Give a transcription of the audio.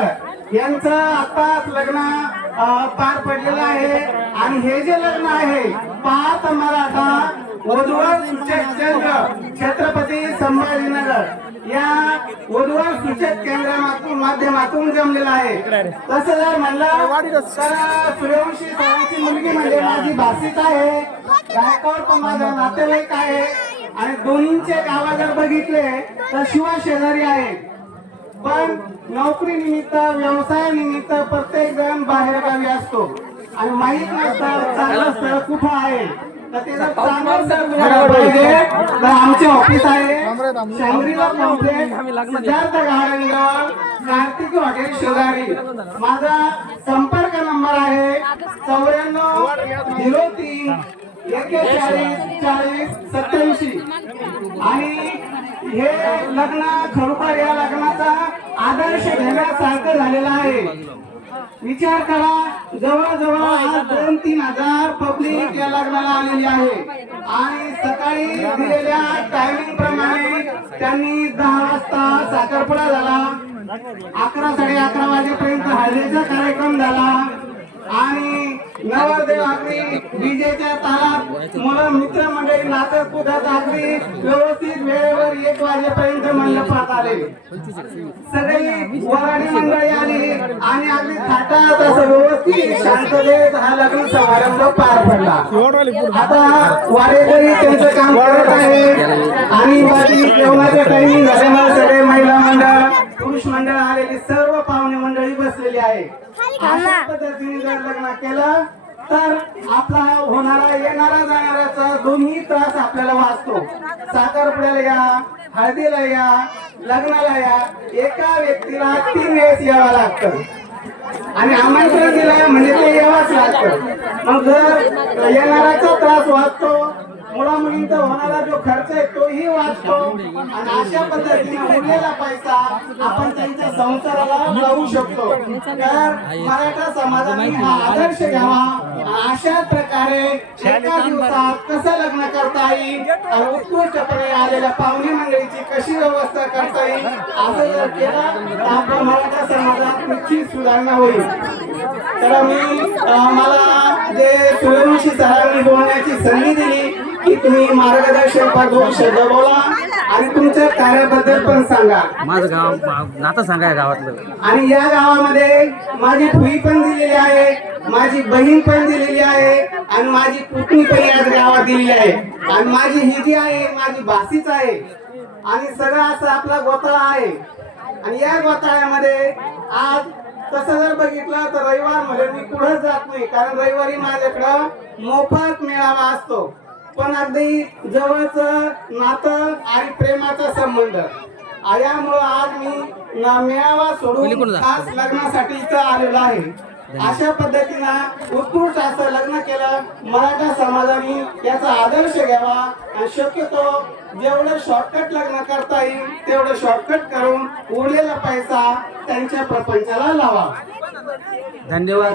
नगर यांचं आताच लग्न पार पडलेलं आहे. आणि हे जे लग्न आहे पाच मराठा वधूवर सूचक केंद्र छत्रपती संभाजीनगर. या वधूवर सूचक केंद्रामातून माध्यमातून जमलेला आहे. तसं जर म्हणलं तर सूर्यवंशी सरांची मुलगी म्हणजे माझी भाषिक आहे. गायकवाड पण माझा नातेवाईक आहे. आणि दोन्हींचे गावा जर बघितले तर शिवा शेजारी आहे. पण नोकरी निमित्त व्यवसाय निमित्त प्रत्येक जण बाहेर गावी असतो. आणि माहीत नसतं चांगलं स्थळ कुठं आहे. तर ते जर चांगलं स्थळ मिळालं पाहिजे तर आमचे ऑफिस आहे. Shangrila complex Siddharth Kartik hotel शेजारी. माझा संपर्क नंबर आहे चौऱ्याण्णव झिरो तीन एक्केचाळीस चाळीस सत्याऐंशी आणि हे लग्न खरोखर या लग्नाचा आदर्श घेण्यासारखं झालेलं आहे. विचार करा जवळजवळ आज दोन तीन हजार पब्लिक या लग्नाला आलेली आहे. आणि सकाळी दिलेल्या टायमिंग प्रमाणे त्यांनी दहा वाजता साखरपुडा झाला. अकरा साडे अकरा वाजेपर्यंत हळदीचा कार्यक्रम झाला. आणि नवरदेव अगदी डीजेच्या तालात मुलं मित्रमंडळी नाचत कुदत अगदी व्यवस्थित वेळेवर एक वाजेपर्यंत मंडपात आले. सगळी वराडी मंडळी आली आणि अगदी थाटात असं व्यवस्थित शांततेत हा लग्न समारंभ पार पडला. आता वारेकरी त्यांचं काम करत आहे आणि बाकी जेवणाचं टायमिंग झाल्यामुळे सगळे महिला मंडळ पुरुष मंडळ आलेली सर्व पाहुणे मंडळी बसलेली आहे अशा पद्धतीने जर लग्न केलं तर आपला होणारा येणारा जाणाऱ्याचा दोन्ही त्रास आपल्याला वाचतो. साखरपुड्याला या हळदीला या लग्नाला या एका व्यक्तीला तीन वेळेस यावं लागतं. आणि आमंत्रण दिलं म्हणजे ते यावंच लागतं. मग जर येणाऱ्याचा त्रास वाचतो मुला मुलींचा होणारा जो खर्च आहे तोही वाचतो. आणि अशा पद्धतीने उरलेला पैसा आपण संसाराला लावू शकतो. तर मराठा समाजाने हा आदर्श घ्यावा. अशा प्रकारे एका दिवसात कसं लग्न करता येईल? उत्कृष्टपणे आलेल्या पाहुणे मंडळीची कशी व्यवस्था करता येईल? असं जर केलं तर आपल्या मराठा समाजात निश्चित सुधारणा होईल. तर मी मला जे सूर्यवंशी सरांनी बोलण्याची संधी दिली की तुम्ही मार्गदर्शन दोन शब्द बोला. आणि तुमच्या कार्याबद्दल पण सांगा. माझं गाव नातं सांगाय गावातलं. आणि या गावामध्ये माझी फुई पण दिलेली आहे माझी बहीण पण दिलेली आहे आणि माझी पुतणी पण याच गावात दिलेली आहे. आणि माझी ही जी आहे माझी भासीच आहे. आणि सगळं असं आपला गोताळा आहे. आणि या गोताळ्यामध्ये आज तसं जर बघितलं तर रविवारमध्ये मी कुठंच जात नाही कारण रविवारी माझ्याकडं मोफत मेळावा असतो. पण अगदी जवळच नातं आणि प्रेमाचा संबंध. यामुळं आज मी मेळावा सोडून खास लग्नासाठी इथं आलेलो आहे. अशा पद्धतीनं उत्कृष्ट असं लग्न केलं मराठा समाजाने याचा आदर्श घ्यावा. आणि शक्यतो जेवढं शॉर्टकट लग्न करता येईल तेवढं शॉर्टकट करून उरलेला पैसा त्यांच्या प्रपंचाला लावा. धन्यवाद.